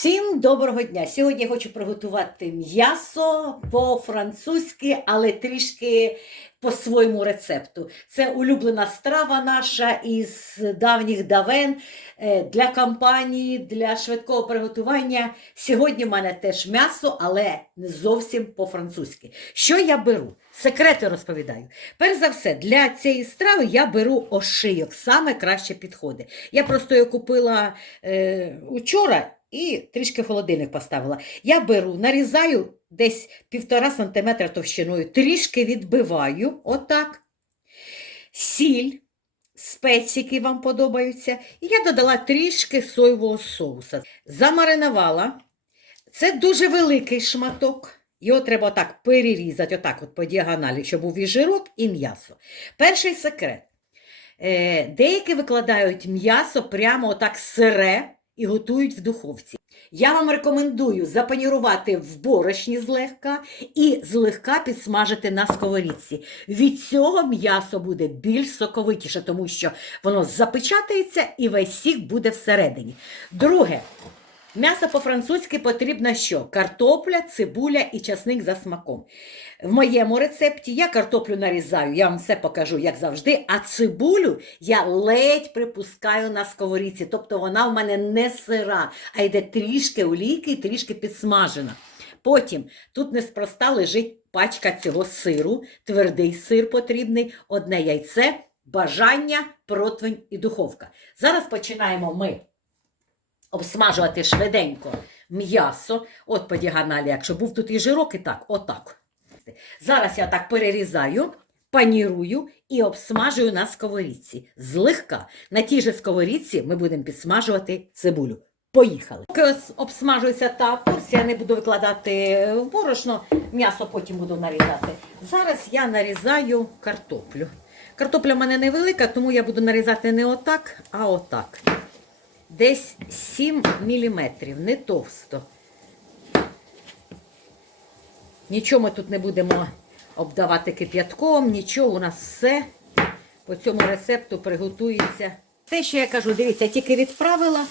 Всім доброго дня! Сьогодні я хочу приготувати м'ясо по-французьки, але трішки по своєму рецепту. Це улюблена страва наша із давніх давен е, для компанії, для швидкого приготування. Сьогодні в мене теж м'ясо, але не зовсім по-французьки. Що я беру? Секрети розповідаю. Перш за все, для цієї страви я беру ошийок, саме краще підходить. Я просто його купила е, учора і трішки в холодильник поставила. Я беру, нарізаю десь півтора сантиметра товщиною, трішки відбиваю, отак. Сіль, спеції, вам подобаються. І я додала трішки соєвого соуса. Замаринувала. Це дуже великий шматок. Його треба отак перерізати, отак от по діагоналі, щоб був і жирок, і м'ясо. Перший секрет. Е, деякі викладають м'ясо прямо отак сире і готують в духовці. Я вам рекомендую запанірувати в борошні злегка і злегка підсмажити на сковорідці. Від цього м'ясо буде більш соковитіше, тому що воно запечатається і весь сік буде всередині. Друге, м'ясо по-французьки потрібно що? Картопля, цибуля і часник за смаком. В моєму рецепті я картоплю нарізаю, я вам все покажу, як завжди, а цибулю я ледь припускаю на сковорідці. Тобто вона в мене не сира, а йде трішки олійки і трішки підсмажена. Потім тут неспроста лежить пачка цього сиру, твердий сир потрібний, одне яйце, бажання, противень і духовка. Зараз починаємо ми обсмажувати швиденько м'ясо. От по діагоналі, якщо був тут і жирок, і так, отак. Зараз я так перерізаю, панірую і обсмажую на сковорідці. Злегка на тій же сковорідці ми будемо підсмажувати цибулю. Поїхали. Поки обсмажується та порція, не буду викладати борошно, м'ясо потім буду нарізати. Зараз я нарізаю картоплю. Картопля в мене невелика, тому я буду нарізати не отак, а отак. Десь 7 мм, не товсто. Нічого ми тут не будемо обдавати кип'ятком, нічого, у нас все по цьому рецепту приготується. Те, що я кажу, дивіться, тільки відправила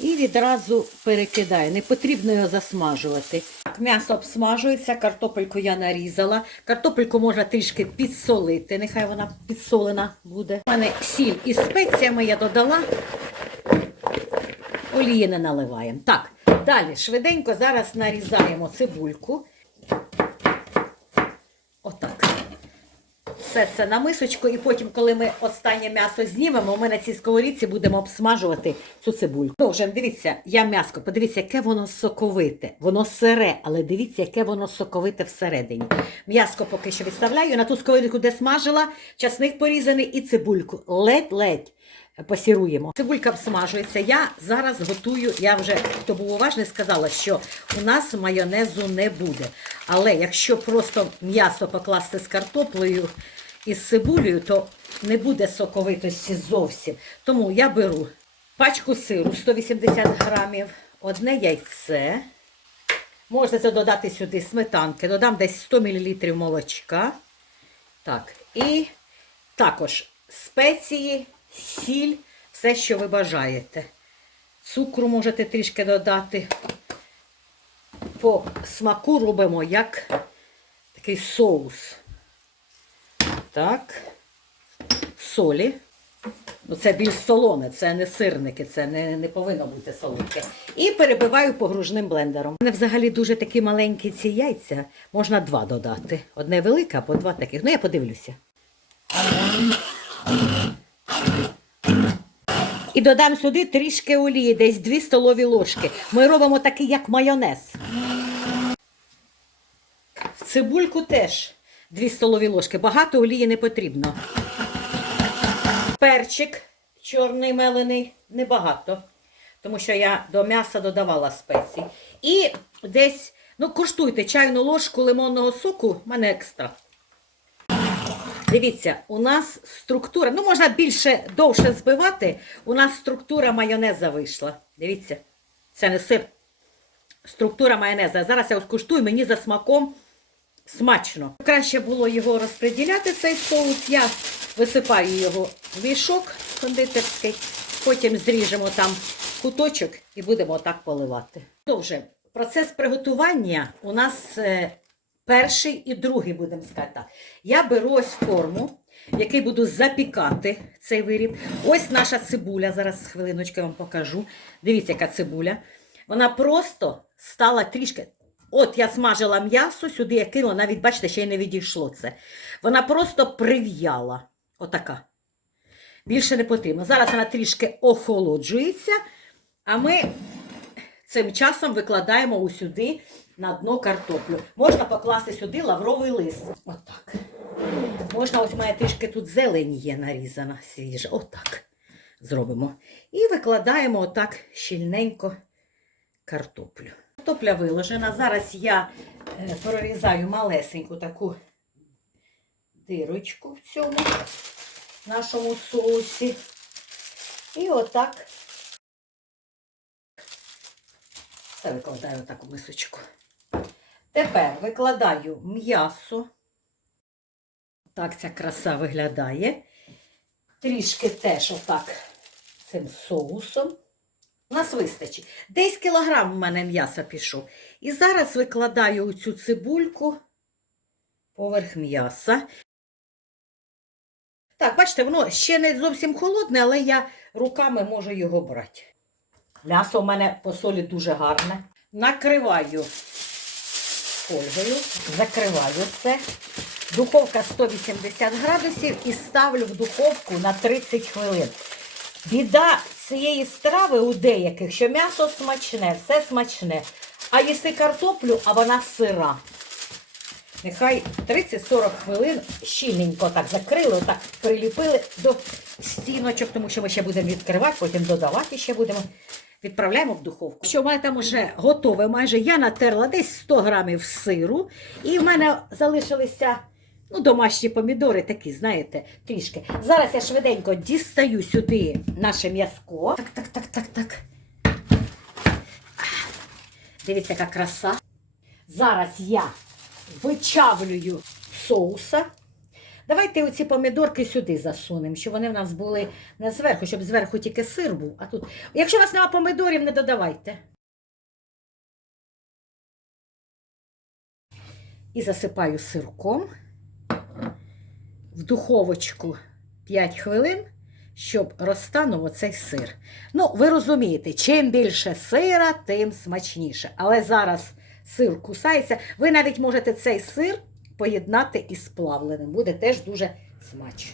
і відразу перекидаю. Не потрібно його засмажувати. М'ясо обсмажується, картопельку я нарізала. Картопельку можна трішки підсолити, нехай вона підсолена буде. У мене сіль із спеціями я додала. Олії не наливаємо. Так, далі швиденько зараз нарізаємо цибульку. Отак. Все це на мисочку, і потім, коли ми останнє м'ясо знімемо, ми на цій сковорідці будемо обсмажувати цю цибульку. Продовжуємо, дивіться, я м'яско, подивіться, яке воно соковите. Воно сире, але дивіться, яке воно соковите всередині. М'яско поки що відставляю. На ту сковорідку, де смажила, часник порізаний і цибульку. Ледь-ледь пасіруємо. Цибулька обсмажується. Я зараз готую, я вже, хто був уважний, сказала, що у нас майонезу не буде. Але якщо просто м'ясо покласти з картоплею і з цибулею, то не буде соковитості зовсім. Тому я беру пачку сиру 180 грамів, одне яйце. Можете додати сюди сметанки, додам десь 100 мл молочка. Так, і також спеції, сіль, все, що ви бажаєте. Цукру можете трішки додати. По смаку робимо як такий соус. Так, солі. Ну, це більш солоне, це не сирники, це не, не повинно бути солодке. І перебиваю погружним блендером. У мене взагалі дуже такі маленькі ці яйця. Можна два додати. Одне велике, або два таких. Ну, я подивлюся. І додам сюди трішки олії, десь 2 столові ложки. Ми робимо такий, як майонез. В цибульку теж 2 столові ложки. Багато олії не потрібно. Перчик чорний мелений, небагато. Тому що я до м'яса додавала спеції. І десь, ну, куштуйте чайну ложку лимонного соку, в мене екстра. Дивіться, у нас структура, ну можна більше довше збивати. У нас структура майонеза вийшла. Дивіться, це не сир. Структура майонеза. Зараз я ось куштую, мені за смаком смачно. Краще було його розподіляти, цей соус. Я висипаю його в вішок кондитерський, потім зріжемо там куточок і будемо отак поливати. Добре, процес приготування у нас е, перший і другий, будемо сказати так. Я беру ось форму, в якій буду запікати цей виріб. Ось наша цибуля. Зараз хвилиночку я вам покажу. Дивіться, яка цибуля. Вона просто стала трішки. От я смажила м'ясо, сюди я кинула, навіть бачите, ще й не відійшло це. Вона просто прив'яла. Отака. Більше не потрібно. Зараз вона трішки охолоджується, а ми цим часом викладаємо усюди на дно картоплю. Можна покласти сюди лавровий лист. Отак. Можна, ось мене трішки тут зелень є нарізана свіжа. Отак. Зробимо. І викладаємо отак щільненько картоплю. Картопля виложена. Зараз я е, прорізаю малесеньку таку дирочку в цьому нашому соусі. І отак все викладаю отак у мисочку. Тепер викладаю м'ясо. Так ця краса виглядає. Трішки теж отак цим соусом. У нас вистачить. Десь кілограм у мене м'яса пішов. І зараз викладаю цю цибульку поверх м'яса. Так, бачите, воно ще не зовсім холодне, але я руками можу його брати. М'ясо у мене по солі дуже гарне. Накриваю фольгою, закриваю це. Духовка 180 градусів і ставлю в духовку на 30 хвилин. Біда цієї страви у деяких, що м'ясо смачне, все смачне. А їси картоплю, а вона сира. Нехай 30-40 хвилин щільненько так закрили, так приліпили до стіночок, тому що ми ще будемо відкривати, потім додавати ще будемо. Відправляємо в духовку. Що в мене там вже готове майже. Я натерла десь 100 грамів сиру, і в мене залишилися ну, домашні помідори такі, знаєте, трішки. Зараз я швиденько дістаю сюди наше м'язко. Так, так, так, так, так. Дивіться, яка краса. Зараз я вичавлюю соуса. Давайте оці помідорки сюди засунемо, щоб вони в нас були не зверху, щоб зверху тільки сир був. А тут. Якщо у вас немає помидорів, не додавайте. І засипаю сирком в духовочку 5 хвилин, щоб розтанув оцей сир. Ну, ви розумієте, чим більше сира, тим смачніше. Але зараз сир кусається. Ви навіть можете цей сир поєднати із плавленим. Буде теж дуже смачно.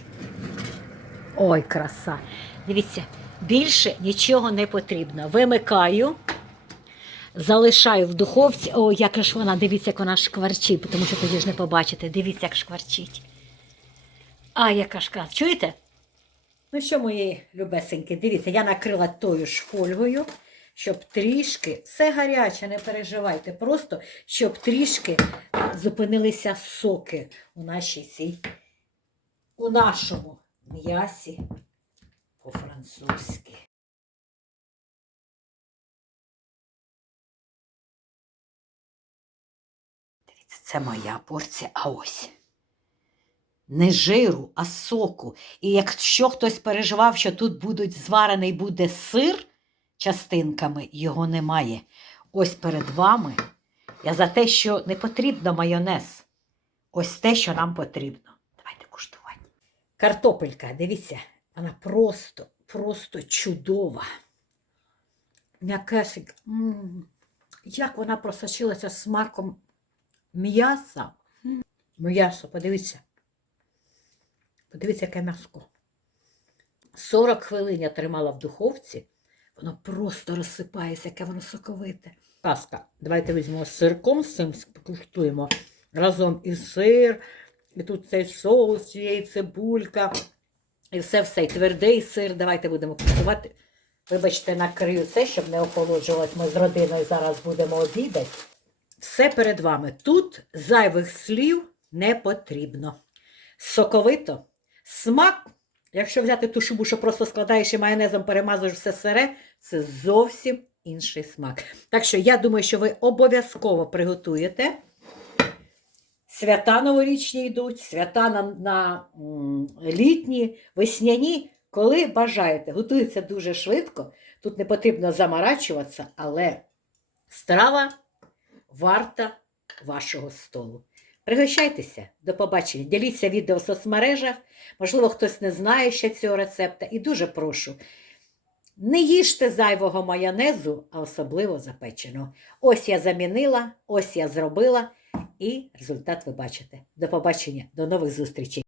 Ой, краса. Дивіться, більше нічого не потрібно. Вимикаю, залишаю в духовці. О, яка ж вона, дивіться, як вона шкварчить, тому що тоді ж не побачите. Дивіться, як шкварчить. А, яка краса. Чуєте? Ну що, мої любесенькі, дивіться, я накрила тою ж фольгою, щоб трішки, все гаряче, не переживайте, просто щоб трішки зупинилися соки у нашій цій, у нашому м'ясі по-французьки. Дивіться, це моя порція, а ось. Не жиру, а соку. І якщо хтось переживав, що тут будуть зварений буде сир частинками, його немає. Ось перед вами я за те, що не потрібно майонез. Ось те, що нам потрібно. Давайте куштувати. Картопелька, дивіться, вона просто, просто чудова. М'якесик. Як вона просочилася смаком м'яса. М'ясо, подивіться. Подивіться, яке м'яско. 40 хвилин я тримала в духовці, воно просто розсипається, яке воно соковите. Казка, давайте візьмемо з сирком, з цим скуштуємо. Разом і сир, і тут цей соус, і цибулька, і все-все, і твердий сир. Давайте будемо куштувати. Вибачте, накрию це, щоб не охолоджувалось. Ми з родиною зараз будемо обідати. Все перед вами. Тут зайвих слів не потрібно. Соковито. Смак, якщо взяти ту шубу, що просто складаєш і майонезом перемазуєш все сире, це зовсім інший смак. Так що я думаю, що ви обов'язково приготуєте. Свята новорічні йдуть, свята на, на літні, весняні, коли бажаєте. Готується дуже швидко, Тут не потрібно заморачуватися, але страва варта вашого столу. Пригощайтеся, до побачення. Діліться відео в соцмережах. Можливо, хтось не знає ще цього рецепта. І дуже прошу. Не їжте зайвого майонезу, а особливо запеченого. Ось я замінила, ось я зробила, і результат ви бачите. До побачення, до нових зустрічей.